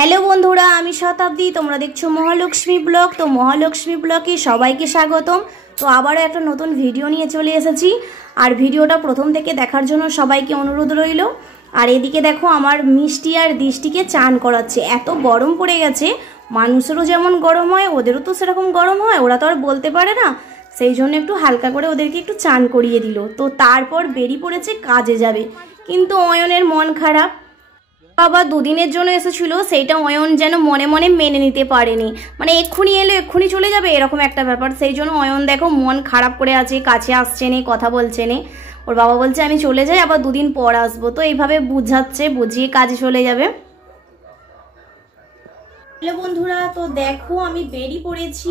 Hello বন্ধুরা, আমি শতাব্দী। তোমরা দেখছো মহালক্ষ্মী ব্লগ। তো মহালক্ষ্মী ব্লগে সবাইকে স্বাগতম। তো আবারও একটা নতুন ভিডিও নিয়ে চলে এসেছি, আর ভিডিওটা প্রথম থেকে দেখার জন্য সবাইকে অনুরোধ রইল। আর এদিকে দেখো আমার মিষ্টি আর দৃষ্টিকে চান করাচ্ছে। এত গরম পড়ে গেছে, মানুষেরও যেমন গরম হয় ওদেরও তো সেরকম গরম হয়, ওরা তো আর বলতে পারে না। সেই জন্য একটু হালকা করে ওদেরকে একটু চান করিয়ে দিল। তো তারপর বেরিয়ে পড়েছে কাজে যাবে, কিন্তু অয়নের মন খারাপ। বাবা দুদিনের জন্য এসেছিল, সেইটা অয়ন যেন মনে মনে মেনে নিতে পারেনি। মানে এক্ষুনি এলো এক্ষুনি চলে যাবে, এরকম একটা ব্যাপার। সেই জন্য অয়ন দেখো মন খারাপ করে আছে, কাছে আসছে নে, কথা বলছে নে। ওর বাবা বলছে আমি চলে যাই, আবার দুদিন পর আসবো। তো এইভাবে বুঝাচ্ছে, বুঝিয়ে কাজে চলে যাবে। হ্যালো বন্ধুরা, তো দেখো আমি বেরিয়ে পড়েছি।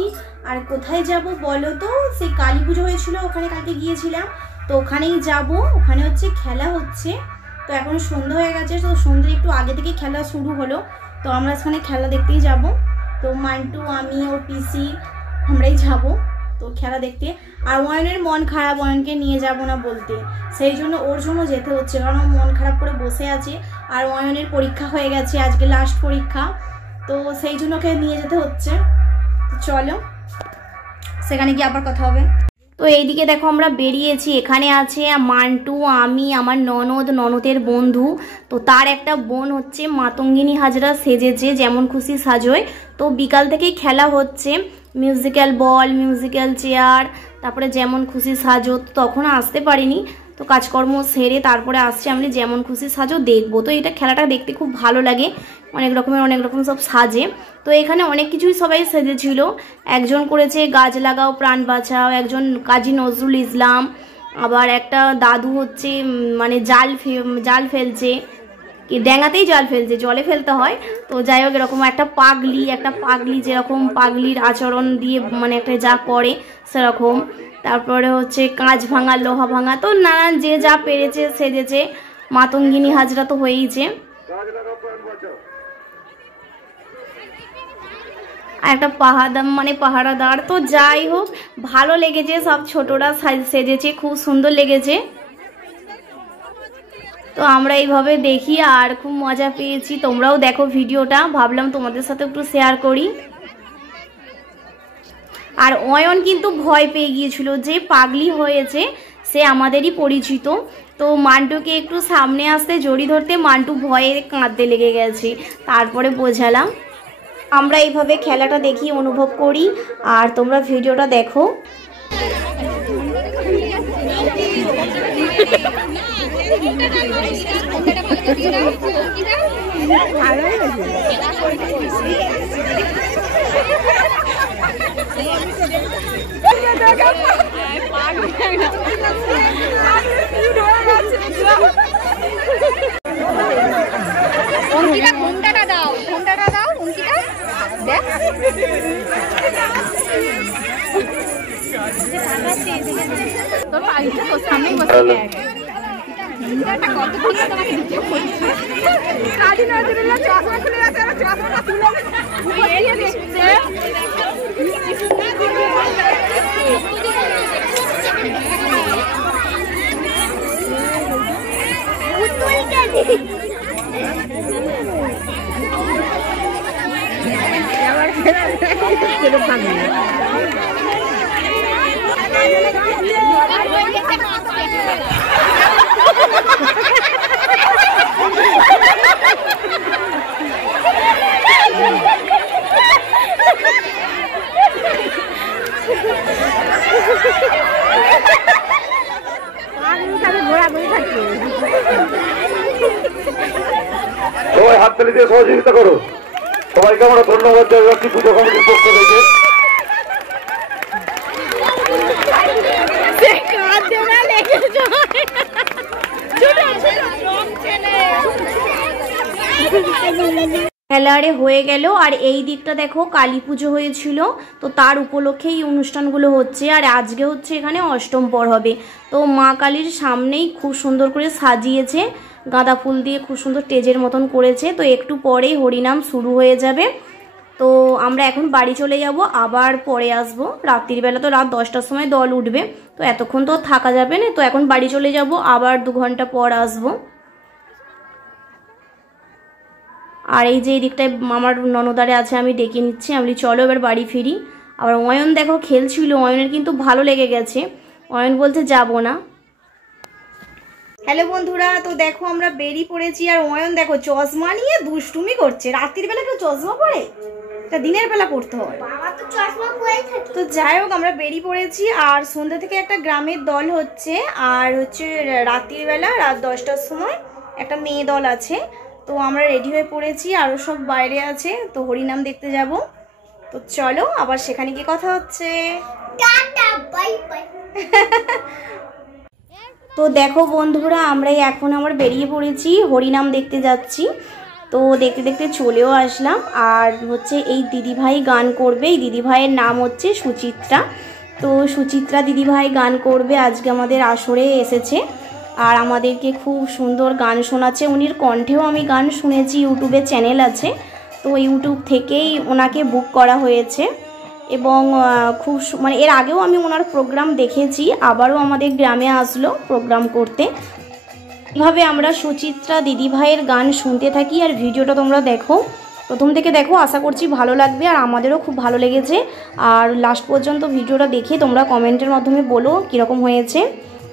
আর কোথায় যাব বলো তো? সেই কালী পুজো হয়েছিল, ওখানে কালকে গিয়েছিলাম। তো ওখানেই যাব। ওখানে হচ্ছে খেলা হচ্ছে। তো এখন সন্ধ্যা হয়ে গেছে, তো সন্ধ্যে একটু আগে থেকে খেলা শুরু হলো। তো আমরা ওখানে খেলা দেখতেই যাব। তো মান্টু, আমি, ওর পিসি আমরাই যাব তো খেলা দেখতে। আর অয়নের মন খারাপ, অয়নকে নিয়ে যাব না বলতে, সেই জন্য ওর জন্য যেতে হচ্ছে, কারণ ও মন খারাপ করে বসে আছে। আর অয়নের পরীক্ষা হয়ে গেছে, আজকে লাস্ট পরীক্ষা। তো সেই জন্য ওকে নিয়ে যেতে হচ্ছে। তো চলো সেখানে গিয়ে আবার কথা হবে। তো এইদিকে দেখো আমরা বেরিয়েছি। এখানে আছে মান্টু, আমি, আমার ননদ, ননদের বন্ধু। তো তার একটা বোন হচ্ছে মাতঙ্গিনী হাজরা সেজেছে, যেমন খুশি সাজোয়। তো বিকাল থেকেই খেলা হচ্ছে, মিউজিক্যাল বল, মিউজিক্যাল চেয়ার, তারপরে যেমন খুশি সাজো। তখন আসতে পারিনি, তো কাজকর্ম সেরে তারপরে আসছে। আমি যেমন খুশি সাজো দেখবো। তো এটা খেলাটা দেখতে খুব ভালো লাগে, অনেক রকম সব সাজে। তো এখানে অনেক কিছুই সবাই সেজেছিল। একজন করেছে গাছ লাগাও প্রাণ বাঁচাও, একজন কাজী নজরুল ইসলাম, আবার একটা দাদু হচ্ছে মানে জাল ফেলছে, কি ড্যাঙাতেই জাল ফেলছে, জলে ফেলতে হয়। তো যাই হোক, এরকম একটা পাগলি যেরকম পাগলির আচরণ দিয়ে মানে একটা যা করে সেরকম। তারপরে হচ্ছে কাঁচ ভাঙা, লোহা ভাঙা, তো নানান যে যা পেরেছে সেজেছে। মাতঙ্গিনী হাজরা তো হয়েইছে। একটা পাহারাদার। তো যাই হোক, ভালো লেগেছে, সব ছোটরা সেজেছে, খুব সুন্দর লেগেছে। তো আমরা এইভাবে দেখি আর খুব মজা পেয়েছি। তোমরাও দেখো ভিডিওটা, ভাবলাম তোমাদের সাথে একটু শেয়ার করি। আর অয়ন কিন্তু ভয় পেয়ে গিয়েছিল, যে পাগলি হয়েছে সে আমাদেরই পরিচিত। তো মান্টুকে একটু সামনে আসতে জড়িয়ে ধরতে মান্টু ভয়ে কাঁদতে লেগে গেছে। তারপরে বোঝালাম। আমরা এইভাবে খেলাটা দেখি, অনুভব করি, আর তোমরা ভিডিওটা দেখো। ঘন্টাটা দাও অঙ্কিতা দেখ। তোর বাড়িটা তোর সামনেই বসে গেছে। কত ভালো তোমাকে কাজী নজরুল্লাহ চশমা খুলে গেছে, আর চশমাটা তুলে দিয়ে দেখছে। সবাই হাততালি দিয়ে সহযোগিতা করো। সবাইকে আমরা ধন্যবাদ জানাচ্ছি পুজো কমিটির পক্ষ থেকে। খেলারে হয়ে গেল। আর এই দিকটা দেখো কালী পুজো হয়েছিল, তো তার উপলক্ষে এই অনুষ্ঠানগুলো হচ্ছে। আর আজকে হচ্ছে এখানে অষ্টম পর হবে। তো মা কালীর সামনেই খুব সুন্দর করে সাজিয়েছে, গাঁদা ফুল দিয়ে খুব সুন্দর স্টেজের মতন করেছে। তো একটু পরেই হরিনাম শুরু হয়ে যাবে। তো আমরা এখন বাড়ি চলে যাব, আবার পরে আসবো। রাত্রির বেলা তো রাত 10টার সময় দল উঠবে, তো এতক্ষণ তো থাকা যাবে না। তো এখন বাড়ি চলে যাব, আবার 2 ঘন্টা পর আসবো। আর এই যে এই দিকটায় আমার ননদারে আছে, আমি ডেকে নিচ্ছি। আমি চলো এবার বাড়ি ফিরি। আবার অয়ন দেখো খেলছিল, অয়নের কিন্তু ভালো লেগে গেছে, অয়ন বলছে যাব না। হ্যালো বন্ধুরা, তো দেখো আমরা বেরিয়ে পড়েছি। আর অয়ন দেখো চশমা নিয়ে দুষ্টুমি করছে। রাত্রির বেলা কেউ চশমা পরে? এটা দিনের বেলা পড়তে হয়। তো যাই হোক আমরা বেরিয়ে পড়েছি। আর সন্ধ্যা থেকে একটা গ্রামের দল হচ্ছে, আর হচ্ছে রাত্রির বেলা রাত 10টার সময় একটা মেয়ে দল আছে। তো আমরা রেডি হয়ে পড়েছি, আরও সব বাইরে আছে। তো হরিনাম দেখতে যাব। তো চলো আবার সেখানে গিয়ে কথা হচ্ছে। তো দেখো বন্ধুরা, আমরা এখন আবার বেরিয়ে পড়েছি, হরিনাম দেখতে যাচ্ছি। তো দেখতে দেখতে চলেও আসলাম। আর হচ্ছে এই দিদিভাই গান করবে, এই দিদিভাইয়ের নাম হচ্ছে সুচিত্রা। তো সুচিত্রা দিদিভাই গান করবে, আজকে আমাদের আসরে এসেছে। আর আমাদেরকে খুব সুন্দর গান শোনাচ্ছে। উনির কণ্ঠেও আমি গান শুনেছি, ইউটিউবে চ্যানেল আছে, তো ইউটিউব থেকেই ওনাকে বুক করা হয়েছে। এবং খুব মানে এর আগেও আমি ওনার প্রোগ্রাম দেখেছি, আবারও আমাদের গ্রামে আসলো প্রোগ্রাম করতে। এভাবে আমরা সুচিত্রা দিদিভাইয়ের গান শুনতে থাকি। আর ভিডিওটা তোমরা দেখো, প্রথম থেকে দেখো, আশা করছি ভালো লাগবে। আর আমাদেরও খুব ভালো লেগেছে। আর লাস্ট পর্যন্ত ভিডিওটা দেখে তোমরা কমেন্টের মাধ্যমে বলো কীরকম হয়েছে।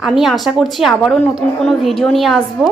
আমি আশা করছি আবারও নতুন কোনো ভিডিও নিয়ে আসবো।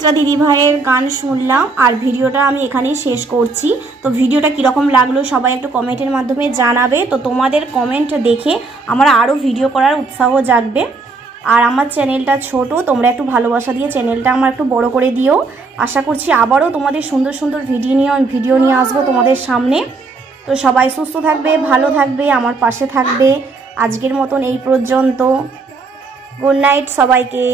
সুমিত্রা দিদিভাইয়ের গান শুনলাম আর ভিডিওটা আমি এখানেই শেষ করছি। তো ভিডিওটা কীরকম লাগলো সবাই একটু কমেন্টের মাধ্যমে জানাবে। তো তোমাদের কমেন্ট দেখে আমার আরও ভিডিও করার উৎসাহ জাগবে। আর আমার চ্যানেলটা ছোট, তোমরা একটু ভালোবাসা দিয়ে চ্যানেলটা আমার একটু বড় করে দিও। আশা করছি আবারও তোমাদের সুন্দর সুন্দর ভিডিও নিয়ে আসবো তোমাদের সামনে। তো সবাই সুস্থ থাকবে, ভালো থাকবে, আমার পাশে থাকবে। আজকের মতন এই পর্যন্ত। গুড নাইট সবাইকে।